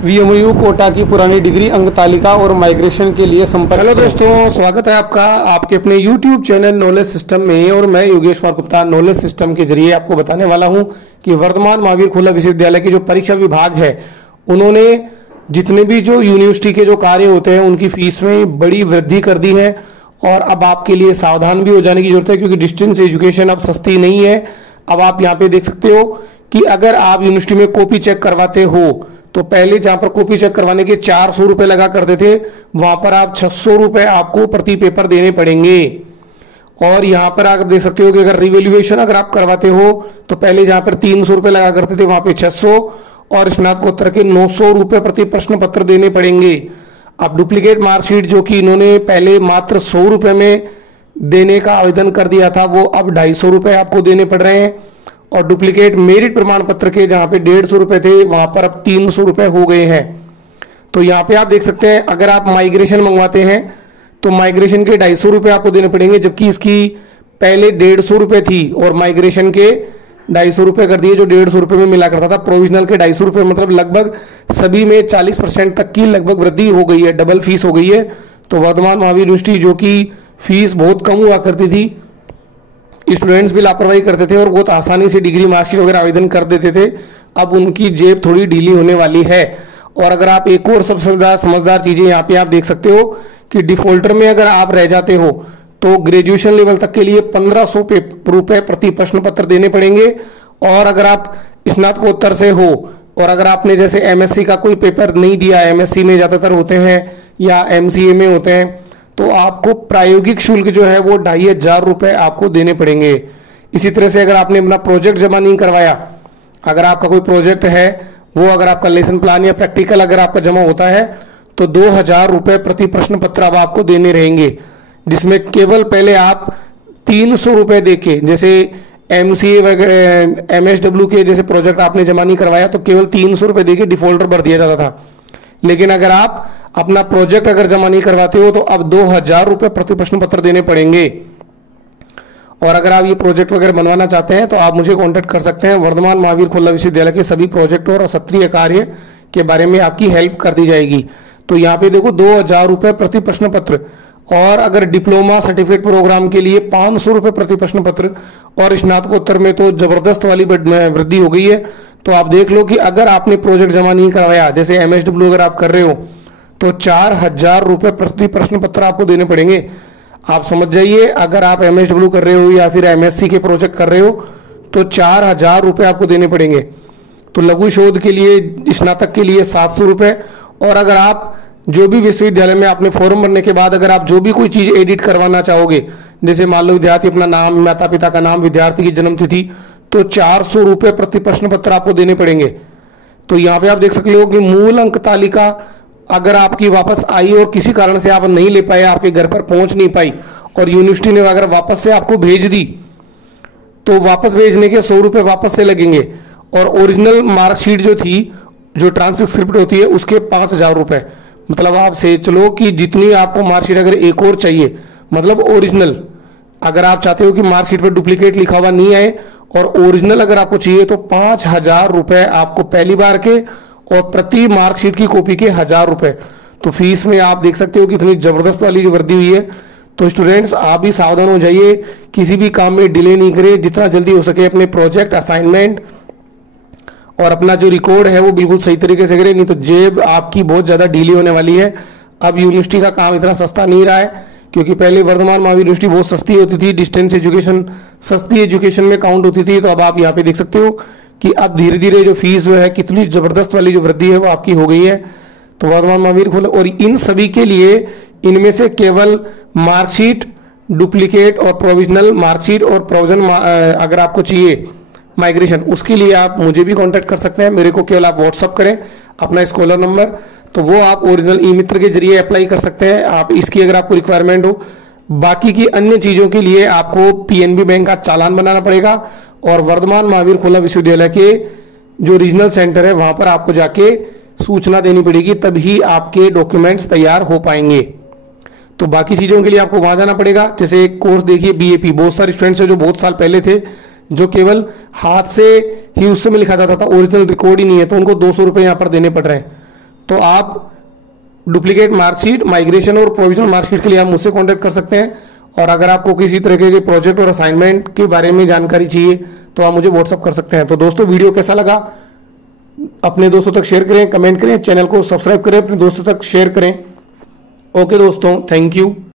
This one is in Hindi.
वीएमयू कोटा की पुरानी डिग्री अंक तालिका और माइग्रेशन के लिए संपर्क। हेलो दोस्तों, स्वागत है आपका आपके अपने यूट्यूब चैनल नॉलेज सिस्टम में। और मैं योगेश्वर गुप्ता नॉलेज सिस्टम के जरिए आपको बताने वाला हूं कि वर्धमान महावीर खुला विश्वविद्यालय के जो परीक्षा विभाग है उन्होंने जितने भी जो यूनिवर्सिटी के जो कार्य होते हैं उनकी फीस में बड़ी वृद्धि कर दी है। और अब आपके लिए सावधान भी हो जाने की जरूरत है, क्योंकि डिस्टेंस एजुकेशन अब सस्ती नहीं है। अब आप यहाँ पे देख सकते हो कि अगर आप यूनिवर्सिटी में कॉपी चेक करवाते हो तो पहले जहां पर कॉपी चेक करवाने के 400 रुपए लगा करते थे, वहां पर आप 600 रुपए आपको प्रति पेपर देने पड़ेंगे। और यहां पर आप देख सकते हो कि अगर रिवैल्यूएशन अगर आप करवाते हो तो पहले जहां पर 300 रुपए लगा करते थे वहां पे 600 और स्नातकोत्तर के 900 रुपए प्रति प्रश्न पत्र देने पड़ेंगे। अब डुप्लीकेट मार्कशीट जो कि इन्होंने पहले मात्र 100 रुपए में देने का आवेदन कर दिया था, वो अब 250 रुपए आपको देने पड़ रहे हैं। और डुप्लीकेट मेरिट प्रमाण पत्र के जहां पे 150 रुपए थे वहां पर अब 300 रुपए हो गए हैं। तो यहाँ पे आप देख सकते हैं अगर आप माइग्रेशन मंगवाते हैं तो माइग्रेशन के 250 रुपए आपको देने पड़ेंगे, जबकि इसकी पहले 150 रुपए थी और माइग्रेशन के 250 रुपए कर दिए, जो 150 रुपए में मिला करता था। प्रोविजनल के 250 रुपए, मतलब लगभग सभी में 40% तक की लगभग वृद्धि हो गई है, डबल फीस हो गई है। तो वर्धमान महावीर यूनिवर्सिटी जो कि फीस बहुत कम हुआ करती थी, स्टूडेंट्स भी लापरवाही करते थे और बहुत आसानी से डिग्री मार्कशीट वगैरह आवेदन कर देते थे, अब उनकी जेब थोड़ी ढीली होने वाली है। और अगर आप एक और सबसे समझदार चीजें यहाँ पे आप देख सकते हो कि डिफॉल्टर में अगर आप रह जाते हो तो ग्रेजुएशन लेवल तक के लिए 1500 रुपए प्रति प्रश्न पत्र देने पड़ेंगे। और अगर आप स्नातकोत्तर से हो और अगर आपने जैसे एमएससी का कोई पेपर नहीं दिया, एमएससी में ज्यादातर होते हैं या एमसीए में होते हैं, तो आपको प्रायोगिक शुल्क जो है वो 2500 रुपए आपको देने पड़ेंगे। इसी तरह से अगर आपने अपना प्रोजेक्ट जमा नहीं करवाया, अगर आपका कोई प्रोजेक्ट है वो अगर आपका लेसन प्लान या प्रैक्टिकल अगर आपका जमा होता है तो 2000 रुपए प्रति प्रश्न पत्र अब आपको देने रहेंगे, जिसमें केवल पहले आप 300 रुपए देके, जैसे एमसीए वगैरह एमएसडब्ल्यू के जैसे प्रोजेक्ट आपने जमा नहीं करवाया तो केवल 300 रुपए देके डिफॉल्टर भर दिया जाता था। लेकिन अगर आप अपना प्रोजेक्ट अगर जमा नहीं करवाते हो तो अब 2000 रुपए प्रति प्रश्न पत्र देने पड़ेंगे। और अगर आप ये प्रोजेक्ट वगैरह बनवाना चाहते हैं तो आप मुझे कांटेक्ट कर सकते हैं। वर्धमान महावीर खुला विश्वविद्यालय के सभी प्रोजेक्ट और सत्रीय कार्य के बारे में आपकी हेल्प कर दी जाएगी। तो यहाँ पे देखो 2000 रुपए प्रति प्रश्न पत्र, और अगर डिप्लोमा सर्टिफिकेट प्रोग्राम के लिए 500 रुपए प्रति प्रश्न पत्र, और स्नातकोत्तर में तो जबरदस्त वाली वृद्धि हो गई है। तो आप देख लो कि अगर आपने प्रोजेक्ट जमा नहीं करवाया, जैसे एमएसडब्ल्यू अगर आप कर रहे हो तो 4000 रुपए प्रति प्रश्न पत्र आपको देने पड़ेंगे। आप समझ जाइए, अगर आप एमएसडब्ल्यू कर रहे हो या फिर एमएससी के प्रोजेक्ट कर रहे हो तो 4000 रुपए आपको देने पड़ेंगे। तो लघु शोध के लिए स्नातक के लिए 700 रुपए। और अगर आप जो भी विश्वविद्यालय में आपने फॉर्म भरने के बाद अगर आप जो भी कोई चीज एडिट करवाना चाहोगे, जैसे मान लो विद्यार्थी अपना नाम, माता पिता का नाम, विद्यार्थी की जन्म तिथि, तो 400 रुपए प्रति प्रश्न पत्र आपको देने पड़ेंगे। तो यहाँ पे आप देख सकते हो कि मूल अंक तालिका अगर आपकी वापस आई और किसी कारण से आप नहीं ले पाए, आपके घर पर पहुंच नहीं पाई और यूनिवर्सिटी ने अगर वापस से आपको भेज दी तो वापस भेजने के 100 रुपए वापस से लगेंगे। और ओरिजिनल मार्कशीट जो थी, जो ट्रांसक्रिप्ट होती है, उसके 5000 रुपए। मतलब आप से चलो कि जितनी आपको मार्कशीट अगर एक और चाहिए, मतलब ओरिजिनल, अगर आप चाहते हो कि मार्कशीट पर डुप्लीकेट लिखा हुआ नहीं आए और ओरिजिनल अगर आपको चाहिए तो 5000 रुपए आपको पहली बार के, और प्रति मार्कशीट की कॉपी के 1000 रुपए। तो फीस में आप देख सकते हो कि इतनी जबरदस्त वाली जो वृद्धि हुई है। तो स्टूडेंट्स आप भी सावधान हो जाइए, किसी भी काम में डिले नहीं करें, जितना जल्दी हो सके अपने प्रोजेक्ट, असाइनमेंट और अपना जो रिकॉर्ड है वो बिल्कुल सही तरीके से करें, नहीं तो जेब आपकी बहुत ज्यादा ढीली होने वाली है। अब यूनिवर्सिटी का काम इतना सस्ता नहीं रहा है, क्योंकि पहले वर्धमान महावीर यूनिवर्सिटी बहुत सस्ती होती थी, डिस्टेंस एजुकेशन सस्ती एजुकेशन में काउंट होती थी। तो अब आप यहाँ पे देख सकते हो कि अब धीरे धीरे जो फीस जो है, कितनी जबरदस्त वाली जो वृद्धि है वो आपकी हो गई है। तो वर्धमान महावीर खुला, और इन सभी के लिए इनमें से केवल मार्कशीट, डुप्लीकेट और प्रोविजनल मार्कशीट और प्रोविजन अगर आपको चाहिए माइग्रेशन, उसके लिए आप मुझे भी कांटेक्ट कर सकते हैं। मेरे को केवल आप व्हाट्सअप करें अपना स्कॉलर नंबर, तो वो आप ओरिजिनल ई मित्र के जरिए अप्लाई कर सकते हैं। आप इसकी अगर आपको रिक्वायरमेंट हो, बाकी की अन्य चीजों के लिए आपको पीएनबी बैंक का चालान बनाना पड़ेगा और वर्धमान महावीर खुला विश्वविद्यालय के जो रीजनल सेंटर है वहां पर आपको जाके सूचना देनी पड़ेगी, तभी आपके डॉक्यूमेंट्स तैयार हो पाएंगे। तो बाकी चीजों के लिए आपको वहां जाना पड़ेगा। जैसे एक कोर्स देखिए बीएपी, बहुत सारे स्टूडेंट्स है जो बहुत साल पहले थे जो केवल हाथ से ही उस समय लिखा जाता था, ओरिजिनल रिकॉर्ड ही नहीं है, तो उनको 200 रुपए यहाँ पर देने पड़ रहे हैं। तो आप डुप्लीकेट मार्कशीट, माइग्रेशन और प्रोविजनल मार्कशीट के लिए आप मुझसे कॉन्टैक्ट कर सकते हैं। और अगर आपको किसी तरह के प्रोजेक्ट और असाइनमेंट के बारे में जानकारी चाहिए तो आप मुझे व्हाट्सअप कर सकते हैं। तो दोस्तों, वीडियो कैसा लगा अपने दोस्तों तक शेयर करें, कमेंट करें, चैनल को सब्सक्राइब करें, अपने दोस्तों तक शेयर करें। ओके दोस्तों, थैंक यू।